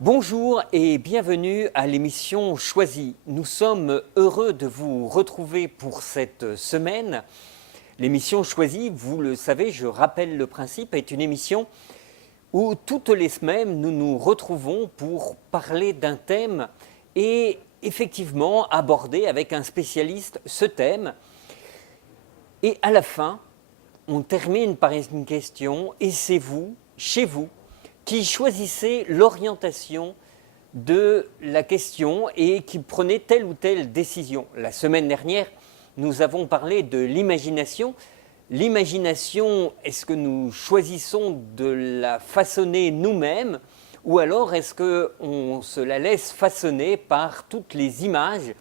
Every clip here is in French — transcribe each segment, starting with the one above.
Bonjour et bienvenue à l'émission Choisie. Nous sommes heureux de vous retrouver pour cette semaine. L'émission Choisie, vous le savez, je rappelle le principe, est une émission où toutes les semaines nous nous retrouvons pour parler d'un thème et effectivement aborder avec un spécialiste ce thème. Et à la fin, on termine par une question et c'est vous, chez vous, qui choisissez l'orientation de la question et qui prenez telle ou telle décision. La semaine dernière, nous avons parlé de l'imagination. L'imagination, est-ce que nous choisissons de la façonner nous-mêmes ou alors est-ce qu'on se la laisse façonner par toutes les images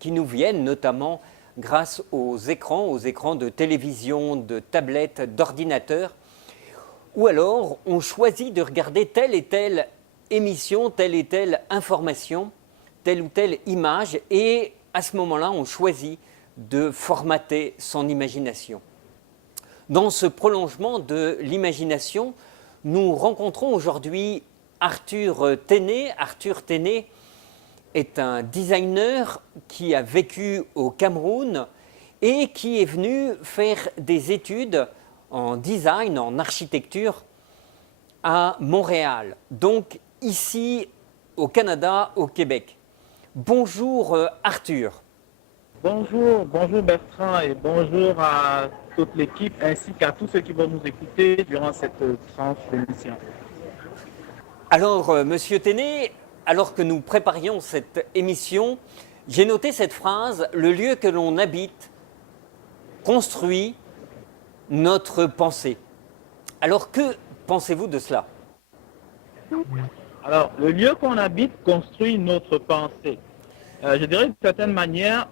qui nous viennent, notamment grâce aux écrans de télévision, de tablettes, d'ordinateurs? Ou alors, on choisit de regarder telle et telle émission, telle et telle information, telle ou telle image, et à ce moment-là, on choisit de formater son imagination. Dans ce prolongement de l'imagination, nous rencontrons aujourd'hui Arthur Téné. Arthur Téné est un designer qui a vécu au Cameroun et qui est venu faire des études en design, en architecture à Montréal, donc ici au Canada, au Québec. Bonjour Arthur. Bonjour Bertrand et bonjour à toute l'équipe ainsi qu'à tous ceux qui vont nous écouter durant cette tranche d'émission. Alors Monsieur Téné, alors que nous préparions cette émission, j'ai noté cette phrase: le lieu que l'on habite construit notre pensée. Alors que pensez-vous de cela? Alors, le lieu qu'on habite construit notre pensée. Je dirais d'une certaine manière,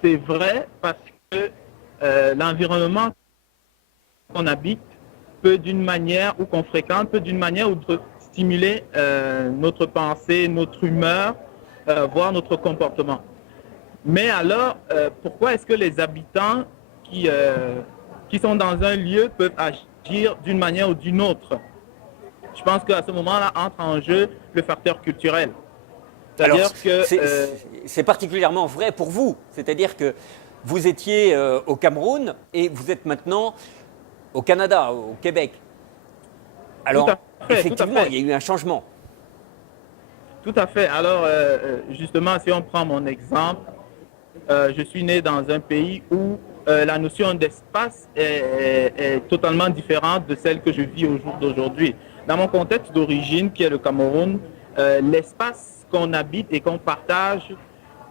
c'est vrai parce que l'environnement qu'on habite peut d'une manière ou qu'on fréquente peut d'une manière ou d'autre stimuler notre pensée, notre humeur, voire notre comportement. Mais alors, pourquoi est-ce que les habitants qui sont dans un lieu peuvent agir d'une manière ou d'une autre? Je pense qu'à ce moment-là entre en jeu le facteur culturel. Alors, c'est particulièrement vrai pour vous, c'est-à-dire que vous étiez au Cameroun et vous êtes maintenant au Canada, au Québec. Alors, effectivement, il y a eu un changement. Tout à fait. Alors, justement, si on prend mon exemple, je suis né dans un pays où la notion d'espace est totalement différente de celle que je vis au jour d'aujourd'hui. Dans mon contexte d'origine, qui est le Cameroun, l'espace qu'on habite et qu'on partage,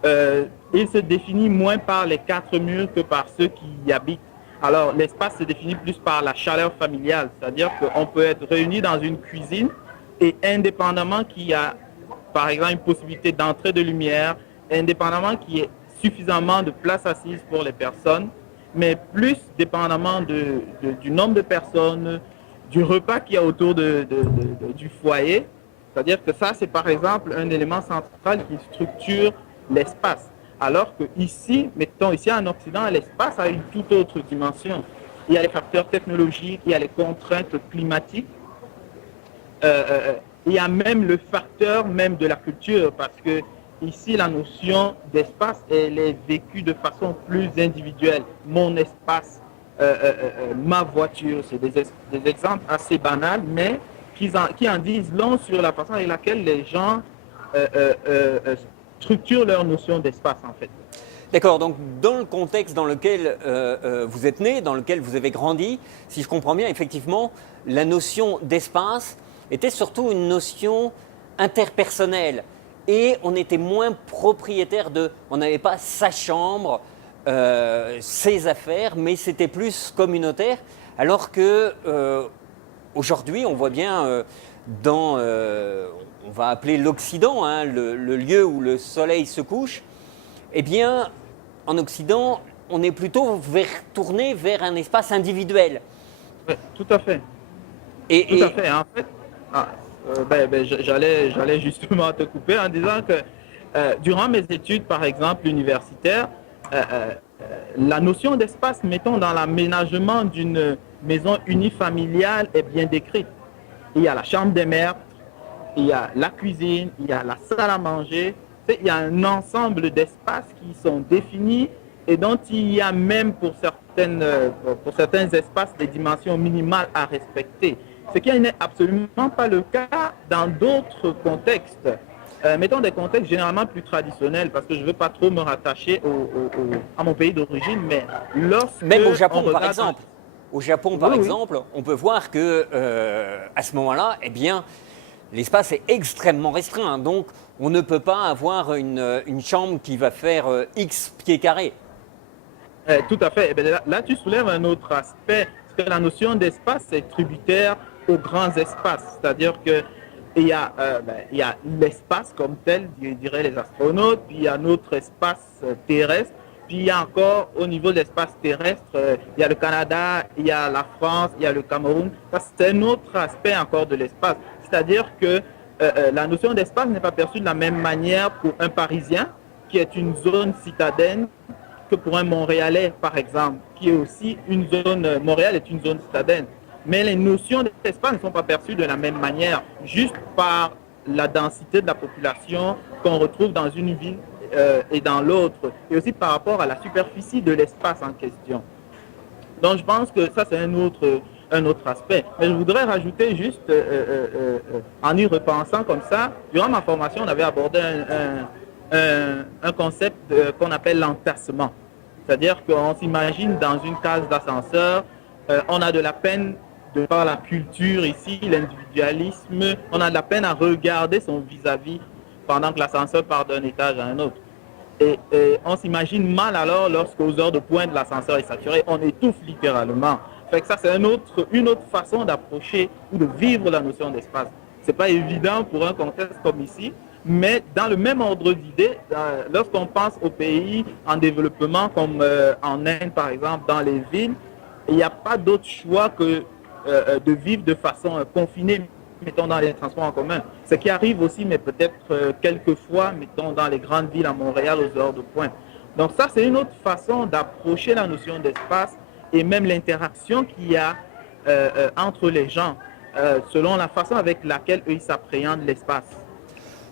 il se définit moins par les quatre murs que par ceux qui y habitent. Alors, l'espace se définit plus par la chaleur familiale, c'est-à-dire qu'on peut être réunis dans une cuisine et indépendamment qu'il y a, par exemple, une possibilité d'entrée de lumière, indépendamment qu'il y ait suffisamment de place assise pour les personnes, mais plus dépendamment du nombre de personnes, du repas qu'il y a autour du foyer. C'est-à-dire que ça, c'est par exemple un élément central qui structure l'espace. Alors que ici, mettons ici en Occident, l'espace a une toute autre dimension. Il y a les facteurs technologiques, il y a les contraintes climatiques, il y a même le facteur même de la culture, parce que ici, la notion d'espace, elle est vécue de façon plus individuelle. Mon espace, ma voiture, c'est des exemples assez banals, mais qui en disent long sur la façon avec laquelle les gens structurent leur notion d'espace, en fait. D'accord, donc dans le contexte dans lequel vous êtes né, dans lequel vous avez grandi, si je comprends bien, effectivement, la notion d'espace était surtout une notion interpersonnelle. Et on était moins propriétaire on n'avait pas sa chambre, ses affaires, mais c'était plus communautaire. Alors que aujourd'hui, on voit bien on va appeler l'Occident, hein, le lieu où le soleil se couche, eh bien, en Occident, on est plutôt tourné vers un espace individuel. Oui, tout à fait. Tout à fait. En fait, j'allais justement te couper en disant que durant mes études, par exemple, universitaires, la notion d'espace, mettons, dans l'aménagement d'une maison unifamiliale est bien décrite. Il y a la chambre des mères, il y a la cuisine, il y a la salle à manger. Il y a un ensemble d'espaces qui sont définis et dont il y a même pour certains espaces des dimensions minimales à respecter. Ce qui n'est absolument pas le cas dans d'autres contextes. Mettons des contextes généralement plus traditionnels, parce que je ne veux pas trop me rattacher à mon pays d'origine, mais lorsque même au Japon, on regarde... par exemple. Au Japon, par exemple, on peut voir que à ce moment-là, eh bien, l'espace est extrêmement restreint. Donc, on ne peut pas avoir une chambre qui va faire X pieds carrés. Tout à fait. Là, tu soulèves un autre aspect, parce que la notion d'espace est tributaire aux grands espaces. C'est-à-dire qu'il y a l'espace comme tel, diraient les astronautes, puis il y a notre espace terrestre, puis il y a encore au niveau de l'espace terrestre, il y a le Canada, il y a la France, il y a le Cameroun. Ça, c'est un autre aspect encore de l'espace. C'est-à-dire que la notion d'espace n'est pas perçue de la même manière pour un Parisien, qui est une zone citadine, que pour un Montréalais, par exemple, qui est aussi une zone... Montréal est une zone citadine. Mais les notions d'espace ne sont pas perçues de la même manière, juste par la densité de la population qu'on retrouve dans une ville et dans l'autre, et aussi par rapport à la superficie de l'espace en question. Donc je pense que ça, c'est un autre aspect. Mais je voudrais rajouter juste, en y repensant comme ça, durant ma formation, on avait abordé un concept qu'on appelle l'entassement. C'est-à-dire qu'on s'imagine dans une case d'ascenseur, on a de la peine, de par la culture ici, l'individualisme, on a de la peine à regarder son vis-à-vis pendant que l'ascenseur part d'un étage à un autre. Et on s'imagine mal alors lorsqu'aux heures de pointe l'ascenseur est saturé, on étouffe littéralement. Fait que ça, c'est une autre façon d'approcher ou de vivre la notion d'espace. C'est pas évident pour un contexte comme ici, mais dans le même ordre d'idée, lorsqu'on pense aux pays en développement comme en Inde par exemple, dans les villes, il n'y a pas d'autre choix que de vivre de façon confinée, mettons dans les transports en commun. Ce qui arrive aussi, mais peut-être quelques fois, mettons dans les grandes villes à Montréal aux heures de pointe. Donc ça, c'est une autre façon d'approcher la notion d'espace et même l'interaction qu'il y a entre les gens, selon la façon avec laquelle eux, ils s'appréhendent l'espace.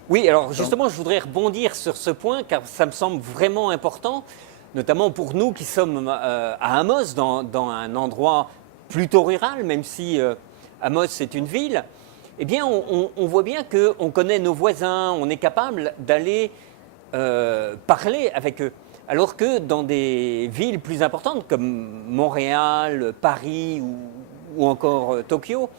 Oui, alors justement, je voudrais rebondir sur ce point, car ça me semble vraiment important, notamment pour nous qui sommes à Amos, dans un endroit plutôt rural, même si Amos c'est une ville. Eh bien, on voit bien qu'on connaît nos voisins, on est capable d'aller parler avec eux. Alors que dans des villes plus importantes comme Montréal, Paris ou encore Tokyo,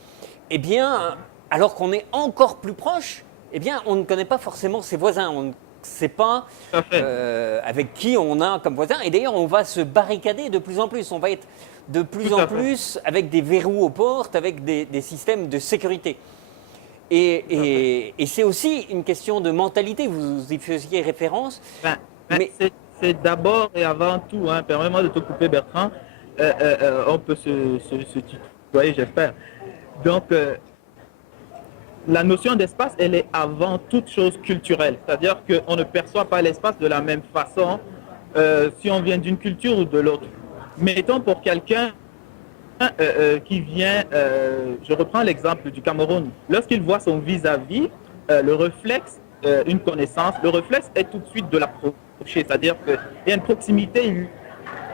eh bien, alors qu'on est encore plus proche, eh bien, on ne connaît pas forcément ses voisins. On ne sait pas avec qui on a comme voisin. Et d'ailleurs, on va se barricader de plus en plus. On va être de plus en plus avec des verrous aux portes, avec des systèmes de sécurité. Et c'est aussi une question de mentalité, vous y faisiez référence. Mais c'est d'abord et avant tout, hein, permets-moi de te couper Bertrand, on peut se tutoyer, j'espère. Donc, la notion d'espace, elle est avant toute chose culturelle. C'est-à-dire qu'on ne perçoit pas l'espace de la même façon si on vient d'une culture ou de l'autre. Mettons pour quelqu'un qui vient, je reprends l'exemple du Cameroun, lorsqu'il voit son vis-à-vis, le réflexe, une connaissance, le réflexe est tout de suite de l'approcher, c'est-à-dire qu'il y a une proximité,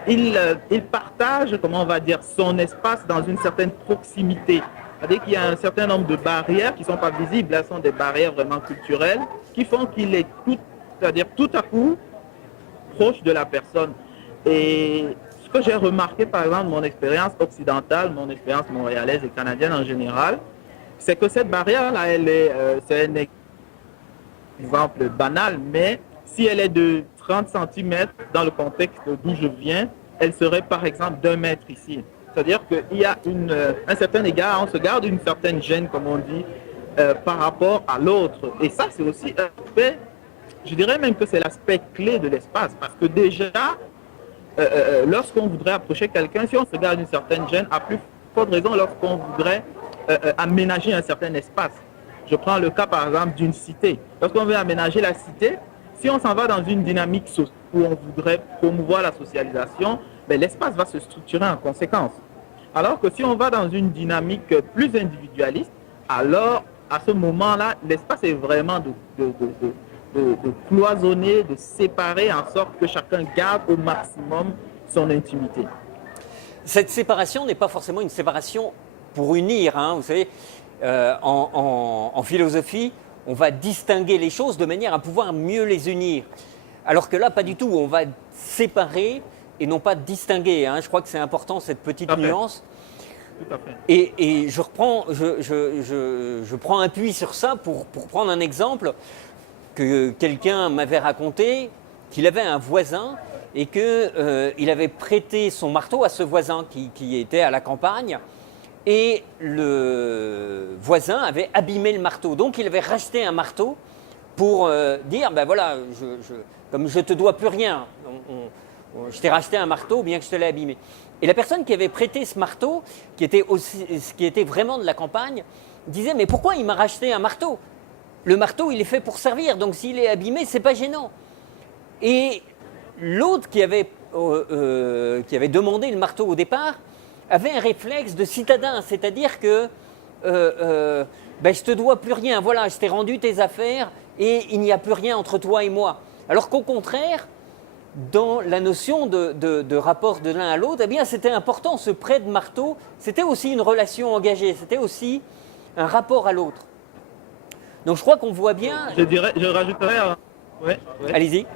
il partage, comment on va dire, son espace dans une certaine proximité. C'est-à-dire qu'il y a un certain nombre de barrières qui ne sont pas visibles, elles sont des barrières vraiment culturelles, qui font qu'il est c'est-à-dire tout à coup proche de la personne. Et ce que j'ai remarqué, par exemple, mon expérience occidentale, mon expérience montréalaise et canadienne en général, c'est que cette barrière-là, c'est un exemple banal, mais si elle est de 30 cm dans le contexte d'où je viens, elle serait par exemple d'1 mètre ici. C'est-à-dire qu'il y a un certain égard, on se garde une certaine gêne, comme on dit, par rapport à l'autre. Et ça, c'est aussi un aspect, je dirais même que c'est l'aspect clé de l'espace, parce que déjà, lorsqu'on voudrait approcher quelqu'un, si on se garde une certaine gêne, à plus forte raison lorsqu'on voudrait aménager un certain espace. Je prends le cas par exemple d'une cité. Lorsqu'on veut aménager la cité, si on s'en va dans une dynamique où on voudrait promouvoir la socialisation, ben, l'espace va se structurer en conséquence. Alors que si on va dans une dynamique plus individualiste, alors à ce moment-là, l'espace est vraiment de cloisonner, de séparer en sorte que chacun garde au maximum son intimité. Cette séparation n'est pas forcément une séparation pour unir, hein. Vous savez, en philosophie, on va distinguer les choses de manière à pouvoir mieux les unir. Alors que là, pas du tout, on va séparer et non pas distinguer, hein. Je crois que c'est important, cette petite nuance. Tout à fait. Et je prends appui sur ça pour prendre un exemple que quelqu'un m'avait raconté, qu'il avait un voisin et qu'il avait prêté son marteau à ce voisin qui était à la campagne, et le voisin avait abîmé le marteau. Donc il avait racheté un marteau pour dire, ben voilà, comme je te dois plus rien, je t'ai racheté un marteau bien que je te l'ai abîmé. Et la personne qui avait prêté ce marteau, qui était vraiment de la campagne, disait, mais pourquoi il m'a racheté un marteau? Le marteau, il est fait pour servir, donc s'il est abîmé, c'est pas gênant. Et l'autre qui avait demandé le marteau au départ avait un réflexe de citadin, c'est-à-dire que ben, je te dois plus rien, voilà, je t'ai rendu tes affaires et il n'y a plus rien entre toi et moi. Alors qu'au contraire, dans la notion de rapport de l'un à l'autre, eh bien c'était important, ce prêt de marteau, c'était aussi une relation engagée, c'était aussi un rapport à l'autre. Donc je crois qu'on voit bien... Je rajouterais... Ouais. Allez-y.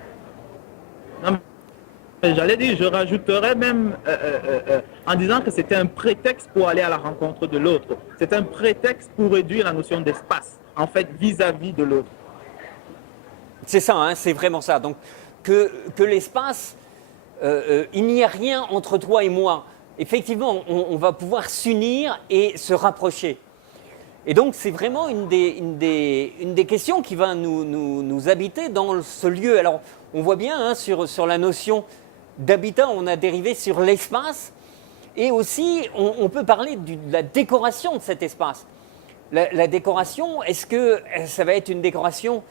Non, j'allais dire, je rajouterais même en disant que c'était un prétexte pour aller à la rencontre de l'autre. C'est un prétexte pour réduire la notion d'espace, en fait, vis-à-vis de l'autre. C'est ça, hein, c'est vraiment ça. Donc que l'espace, il n'y a rien entre toi et moi. Effectivement, on va pouvoir s'unir et se rapprocher. Et donc, c'est vraiment une des questions qui va nous habiter dans ce lieu. Alors, on voit bien, hein, sur la notion d'habitat, on a dérivé sur l'espace. Et aussi, on peut parler de la décoration de cet espace. La décoration, est-ce que ça va être une décoration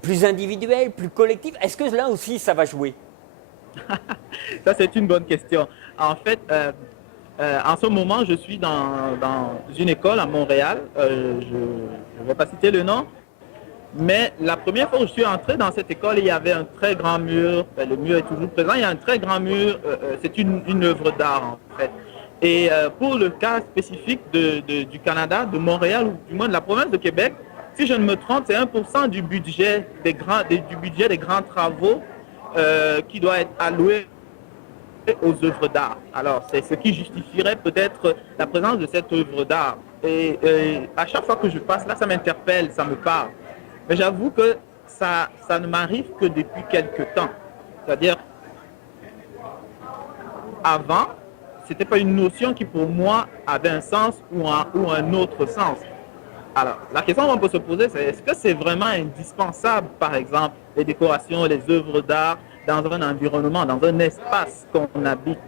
plus individuelle, plus collective? Est-ce que là aussi, ça va jouer? Ça, c'est une bonne question. En fait... en ce moment, je suis dans une école à Montréal. Je ne vais pas citer le nom. Mais la première fois où je suis entré dans cette école, il y avait un très grand mur. Le mur est toujours présent. Il y a un très grand mur. C'est une œuvre d'art, en fait. Et pour le cas spécifique du Canada, de Montréal, ou du moins de la province de Québec, si je ne me trompe, c'est 1% du budget des grands travaux qui doit être alloué aux œuvres d'art. Alors, c'est ce qui justifierait peut-être la présence de cette œuvre d'art. Et à chaque fois que je passe là, ça m'interpelle, ça me parle. Mais j'avoue que ça ne m'arrive que depuis quelques temps. C'est-à-dire, avant, ce n'était pas une notion qui pour moi avait un sens ou un autre sens. Alors, la question qu'on peut se poser, c'est est-ce que c'est vraiment indispensable, par exemple, les décorations, les œuvres d'art, dans un environnement, dans un espace qu'on habite?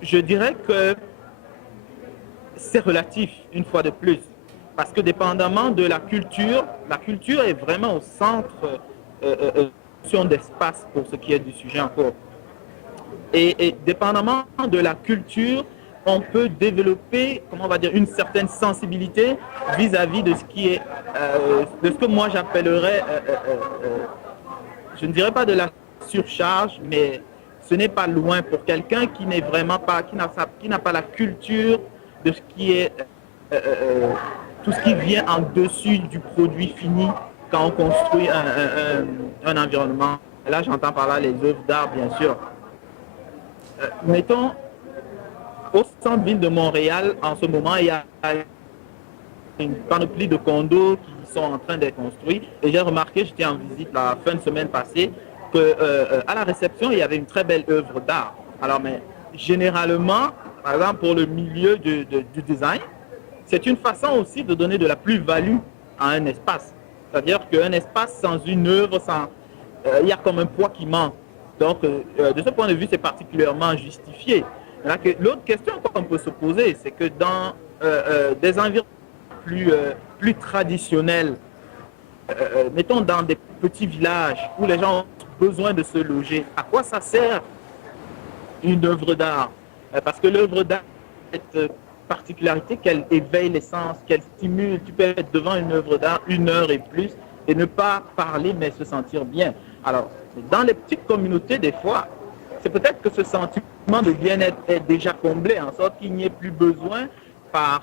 Je dirais que c'est relatif, une fois de plus. Parce que dépendamment de la culture est vraiment au centre d'espace pour ce qui est du sujet encore. Et dépendamment de la culture, on peut développer, comment on va dire, une certaine sensibilité vis-à-vis de ce qui est, de ce que moi j'appellerais, je ne dirais pas de la surcharge, mais ce n'est pas loin pour quelqu'un qui n'est vraiment pas, qui n'a pas la culture de ce qui est, tout ce qui vient en dessus du produit fini quand on construit un environnement. Et là, j'entends par là les œuvres d'art, bien sûr. Mettons, au centre-ville de Montréal, en ce moment, il y a une panoplie de condos qui sont en train d'être construits. Et j'ai remarqué, j'étais en visite la fin de semaine passée, qu'à la réception, il y avait une très belle œuvre d'art. Alors, mais généralement, par exemple, pour le milieu du design, c'est une façon aussi de donner de la plus-value à un espace. C'est-à-dire qu'un espace sans une œuvre, il y a comme un poids qui manque. Donc, de ce point de vue, c'est particulièrement justifié. L'autre question qu'on peut se poser, c'est que dans des environnements plus traditionnels, mettons dans des petits villages où les gens ont besoin de se loger, à quoi ça sert une œuvre d'art? Parce que l'œuvre d'art particularité qu'elle éveille les sens, qu'elle stimule. Tu peux être devant une œuvre d'art 1 heure et plus et ne pas parler mais se sentir bien. Alors, dans les petites communautés, des fois, c'est peut-être que ce sentiment de bien-être est déjà comblé, en sorte qu'il n'y ait plus besoin par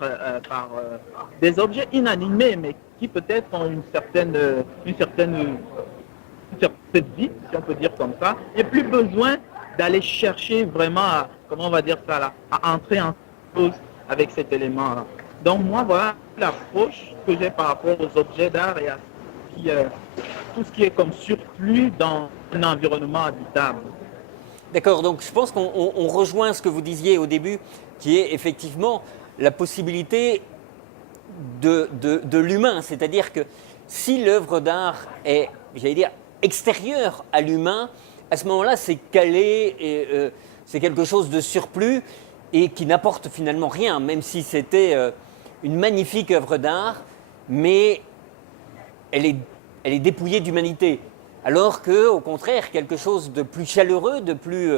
des objets inanimés, mais qui peut-être ont une certaine vie, si on peut dire comme ça. Il n'y a plus besoin d'aller chercher vraiment, comment on va dire ça là, à entrer en cause avec cet élément-là. Donc moi, voilà l'approche que j'ai par rapport aux objets d'art et à tout ce qui est comme surplus dans un environnement habitable. D'accord, donc je pense qu'on rejoint ce que vous disiez au début, qui est effectivement la possibilité de l'humain. C'est-à-dire que si l'œuvre d'art est, j'allais dire, extérieure à l'humain, à ce moment-là, c'est calé, et c'est quelque chose de surplus et qui n'apporte finalement rien, même si c'était une magnifique œuvre d'art, mais elle est dépouillée d'humanité. Alors que, au contraire, quelque chose de plus chaleureux, de plus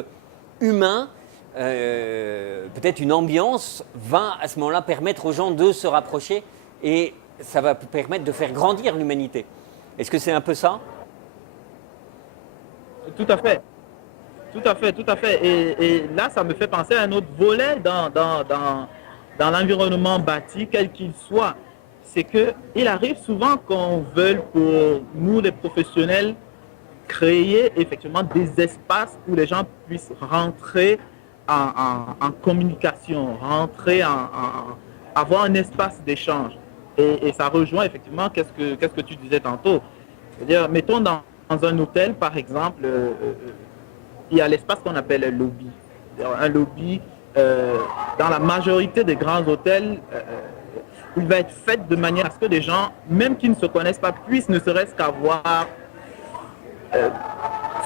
humain, peut-être une ambiance, va à ce moment-là permettre aux gens de se rapprocher et ça va permettre de faire grandir l'humanité. Est-ce que c'est un peu ça? Tout à fait. Tout à fait, tout à fait. Et là, ça me fait penser à un autre volet dans l'environnement bâti, quel qu'il soit. C'est qu'il arrive souvent qu'on veuille, pour nous les professionnels, créer effectivement des espaces où les gens puissent rentrer en communication, avoir un espace d'échange. Et ça rejoint effectivement qu'est-ce que tu disais tantôt. C'est-à-dire, mettons dans un hôtel, par exemple, il y a l'espace qu'on appelle le lobby. Un lobby, dans la majorité des grands hôtels, il va être fait de manière à ce que les gens, même qui ne se connaissent pas, puissent ne serait-ce qu'avoir,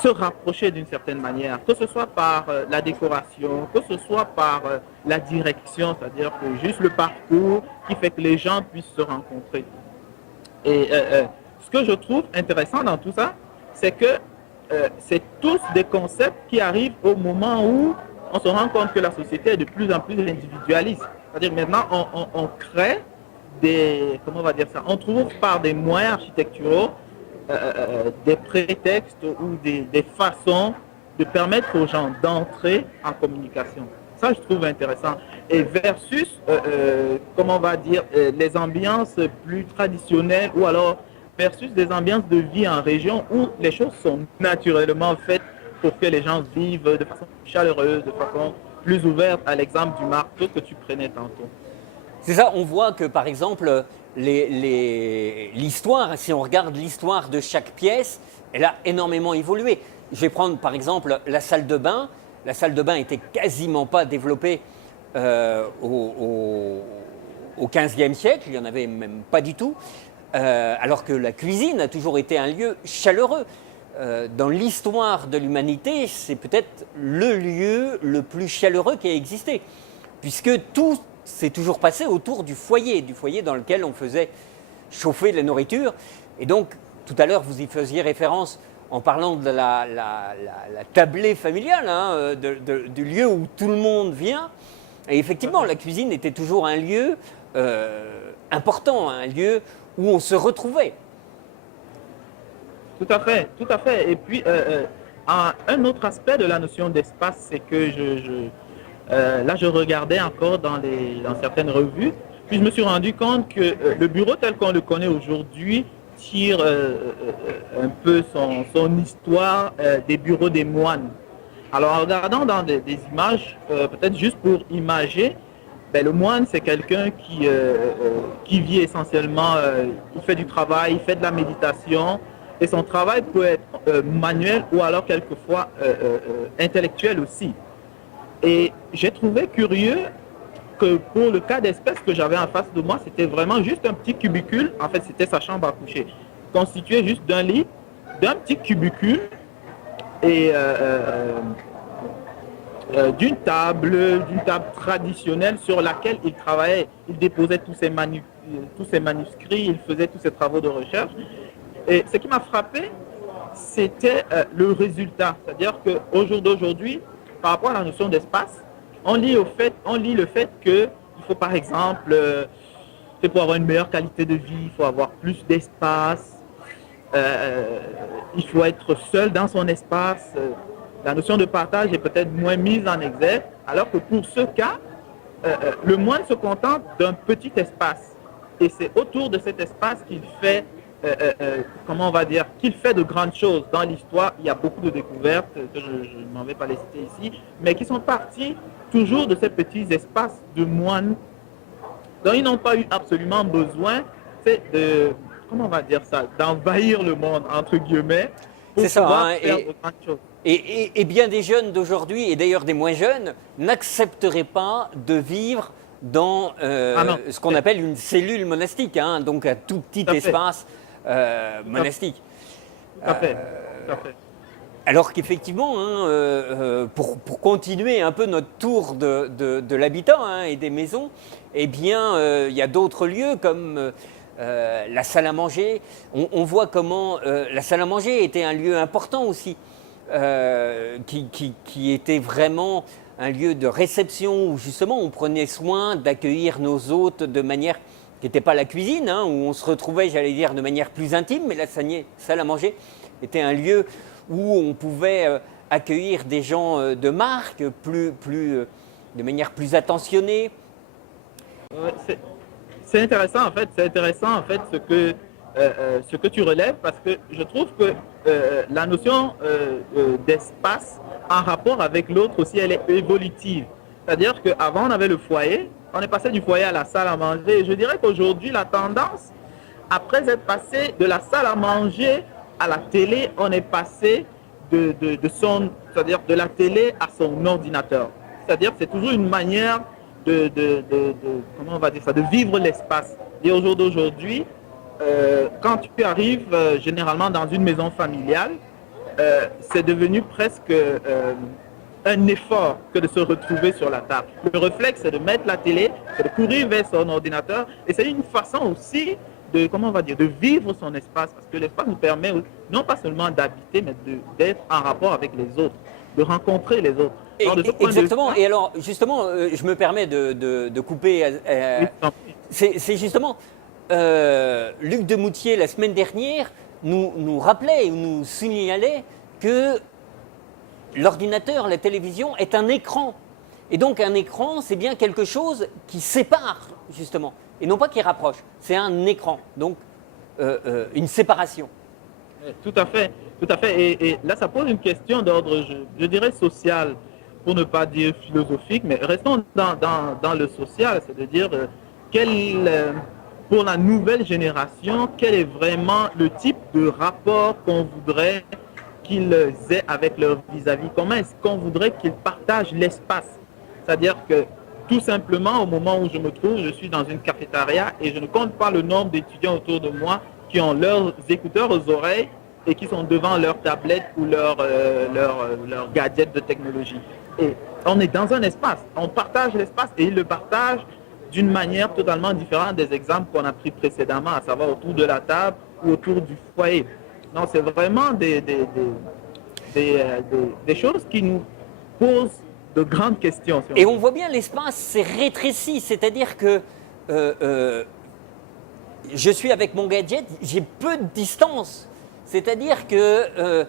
se rapprocher d'une certaine manière, que ce soit par la décoration, que ce soit par la direction, c'est-à-dire que juste le parcours qui fait que les gens puissent se rencontrer. Et ce que je trouve intéressant dans tout ça, c'est que c'est tous des concepts qui arrivent au moment où on se rend compte que la société est de plus en plus individualiste. C'est-à-dire maintenant, on crée comment on va dire ça, on trouve par des moyens architecturaux des prétextes ou des façons de permettre aux gens d'entrer en communication. Ça, je trouve intéressant. Et versus, comment on va dire, les ambiances plus traditionnelles ou alors versus des ambiances de vie en région où les choses sont naturellement faites pour que les gens vivent de façon chaleureuse, de façon plus ouverte, à l'exemple du marteau que tu prenais tantôt. C'est ça, on voit que par exemple, l'histoire, si on regarde l'histoire de chaque pièce, elle a énormément évolué. Je vais prendre par exemple la salle de bain. La salle de bain n'était quasiment pas développée au XVe siècle, il n'y en avait même pas du tout. Alors que la cuisine a toujours été un lieu chaleureux. Dans l'histoire de l'humanité, c'est peut-être le lieu le plus chaleureux qui a existé, puisque tout s'est toujours passé autour du foyer dans lequel on faisait chauffer la nourriture. Et donc, tout à l'heure, vous y faisiez référence en parlant de la tablée familiale, hein, du lieu où tout le monde vient. Et effectivement, la cuisine était toujours un lieu important, un lieu où on se retrouvait. Tout à fait, tout à fait. Et puis, un autre aspect de la notion d'espace, c'est que là, je regardais encore dans certaines revues, puis je me suis rendu compte que le bureau tel qu'on le connaît aujourd'hui tire un peu son histoire des bureaux des moines. Alors, en regardant dans des images, peut-être juste pour imager, le moine, c'est quelqu'un qui vit essentiellement, il fait du travail, il fait de la méditation, et son travail peut être manuel ou alors quelquefois intellectuel aussi. Et j'ai trouvé curieux que pour le cas d'espèce que j'avais en face de moi, c'était vraiment juste un petit cubicule. En fait, c'était sa chambre à coucher, constitué juste d'un lit, d'un petit cubicule et d'une table traditionnelle sur laquelle il travaillait. Il déposait tous ses manuscrits, il faisait tous ses travaux de recherche. Et ce qui m'a frappé, c'était le résultat. C'est-à-dire qu'au jour d'aujourd'hui, par rapport à la notion d'espace, on lit le fait qu'il faut par exemple, c'est pour avoir une meilleure qualité de vie, il faut avoir plus d'espace, il faut être seul dans son espace. La notion de partage est peut-être moins mise en exergue, alors que pour ce cas, le moine se contente d'un petit espace. Et c'est autour de cet espace qu'il fait, comment on va dire, qu'il fait de grandes choses. Dans l'histoire, il y a beaucoup de découvertes, que je ne m'en vais pas les citer ici, mais qui sont parties toujours de ces petits espaces de moines dont ils n'ont pas eu absolument besoin, c'est de, comment on va dire ça, d'envahir le monde, entre guillemets, pour C'est ça, pouvoir hein, faire de grandes choses. et bien des jeunes d'aujourd'hui, et d'ailleurs des moins jeunes, n'accepteraient pas de vivre dans ce qu'on appelle une cellule monastique, hein, donc un tout petit espace monastique. Tout à fait, tout à fait. Alors qu'effectivement, hein, pour continuer un peu notre tour de l'habitat, hein, et des maisons, eh bien, il y a d'autres lieux comme la salle à manger. On voit comment la salle à manger était un lieu important aussi, qui était vraiment un lieu de réception où justement on prenait soin d'accueillir nos hôtes de manière qui n'était pas la cuisine, hein, où on se retrouvait, j'allais dire, de manière plus intime, mais la salle à manger était un lieu où on pouvait accueillir des gens de marque, de manière plus attentionnée. C'est intéressant en fait ce que tu relèves, parce que je trouve que la notion d'espace en rapport avec l'autre aussi, elle est évolutive. C'est-à-dire qu'avant on avait le foyer, on est passé du foyer à la salle à manger, et je dirais qu'aujourd'hui la tendance, après être passé de la salle à manger à la télé, on est passé c'est-à-dire de la télé à son ordinateur. C'est-à-dire que c'est toujours une manière comment on va dire ça, de vivre l'espace. Et au jour d'aujourd'hui, quand tu arrives généralement dans une maison familiale, c'est devenu presque un effort que de se retrouver sur la table. Le réflexe, c'est de mettre la télé, c'est de courir vers son ordinateur, et c'est une façon aussi de, comment on va dire, de vivre son espace, parce que l'espace nous permet non pas seulement d'habiter, mais d'être en rapport avec les autres, de rencontrer les autres. Alors, Exactement. Et alors, justement, je me permets de couper. C'est justement, Luc Demoutier, la semaine dernière, nous rappelait, nous signalait que l'ordinateur, la télévision est un écran. Et donc, un écran, c'est bien quelque chose qui sépare, justement, et non pas qui rapproche. C'est un écran, donc une séparation. Tout à fait, tout à fait. Et là, ça pose une question d'ordre, je dirais, social, pour ne pas dire philosophique, mais restons dans le social, c'est-à-dire pour la nouvelle génération, quel est vraiment le type de rapport qu'on voudrait qu'ils aient avec leur vis-à-vis? Comment est-ce qu'on voudrait qu'ils partagent l'espace? C'est-à-dire que tout simplement, au moment où je me trouve, je suis dans une cafétéria et je ne compte pas le nombre d'étudiants autour de moi qui ont leurs écouteurs aux oreilles et qui sont devant leur tablette ou leur gadget de technologie. Et on est dans un espace, on partage l'espace et ils le partagent d'une manière totalement différente des exemples qu'on a pris précédemment, à savoir autour de la table ou autour du foyer. Donc c'est vraiment des choses qui nous posent de grandes questions. Si et on voit bien l'espace s'est rétréci, c'est-à-dire que je suis avec mon gadget, j'ai peu de distance. C'est-à-dire que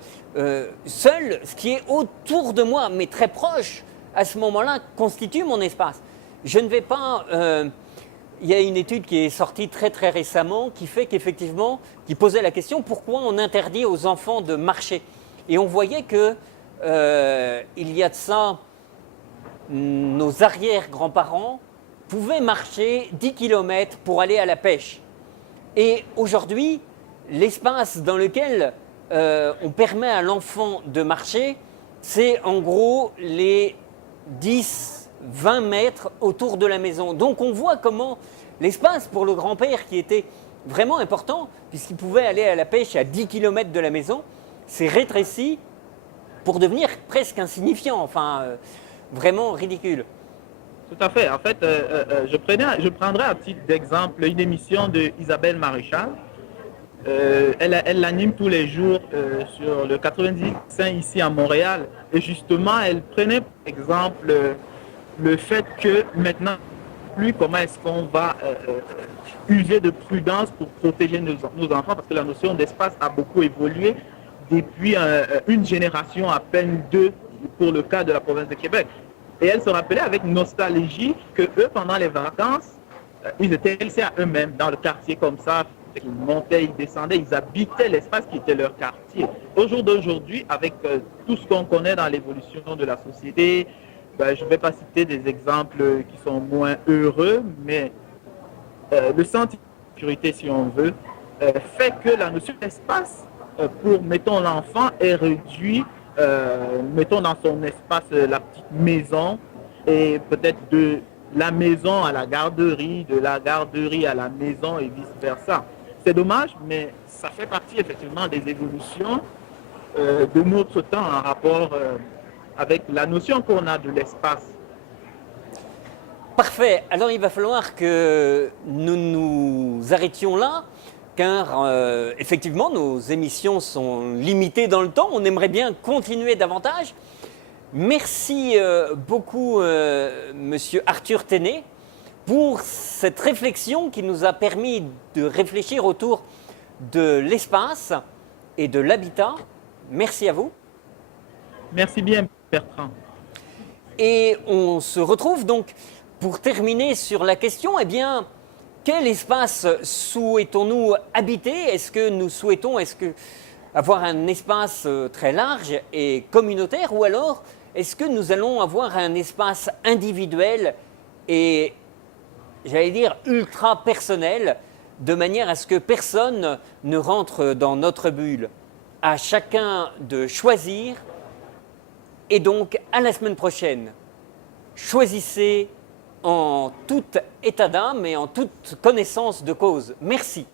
seul ce qui est autour de moi, mais très proche, à ce moment-là, constitue mon espace. Je ne vais pas... il y a une étude qui est sortie très très récemment qui fait qu'effectivement, qui posait la question pourquoi on interdit aux enfants de marcher. Et on voyait que il y a de ça, nos arrière-grands-parents pouvaient marcher 10 km pour aller à la pêche. Et aujourd'hui, l'espace dans lequel on permet à l'enfant de marcher, c'est en gros les 10-20 mètres autour de la maison. Donc on voit comment l'espace pour le grand-père qui était vraiment important, puisqu'il pouvait aller à la pêche à 10 km de la maison, s'est rétréci pour devenir presque insignifiant, enfin vraiment ridicule. Tout à fait. En fait, je prendrai à titre d'exemple une émission de Isabelle Maréchal. Elle l'anime tous les jours sur le 90.5 ici à Montréal. Et justement, elle prenait par exemple le fait que maintenant, plus comment est-ce qu'on va user de prudence pour protéger nos enfants, parce que la notion d'espace a beaucoup évolué depuis une génération, à peine deux, pour le cas de la province de Québec. Et elle se rappelait avec nostalgie que eux, pendant les vacances, ils étaient laissés à eux-mêmes dans le quartier comme ça. Ils montaient, ils descendaient, ils habitaient l'espace qui était leur quartier. Au jour d'aujourd'hui, avec tout ce qu'on connaît dans l'évolution de la société, je ne vais pas citer des exemples qui sont moins heureux, mais le sentiment de sécurité, si on veut, fait que la notion d'espace pour, mettons, l'enfant est réduit, mettons, dans son espace, la petite maison, et peut-être de la maison à la garderie, de la garderie à la maison et vice-versa. C'est dommage, mais ça fait partie effectivement des évolutions de notre temps en rapport avec la notion qu'on a de l'espace. Parfait. Alors il va falloir que nous nous arrêtions là, car effectivement nos émissions sont limitées dans le temps. On aimerait bien continuer davantage. Merci beaucoup, Monsieur Arthur Téné, pour cette réflexion qui nous a permis de réfléchir autour de l'espace et de l'habitat. Merci à vous. Merci bien, Bertrand. Et on se retrouve donc pour terminer sur la question, eh bien, quel espace souhaitons-nous habiter? Est-ce que nous souhaitons avoir un espace très large et communautaire, ou alors est-ce que nous allons avoir un espace individuel et, j'allais dire, ultra personnel, de manière à ce que personne ne rentre dans notre bulle? À chacun de choisir, et donc à la semaine prochaine. Choisissez en tout état d'âme et en toute connaissance de cause. Merci.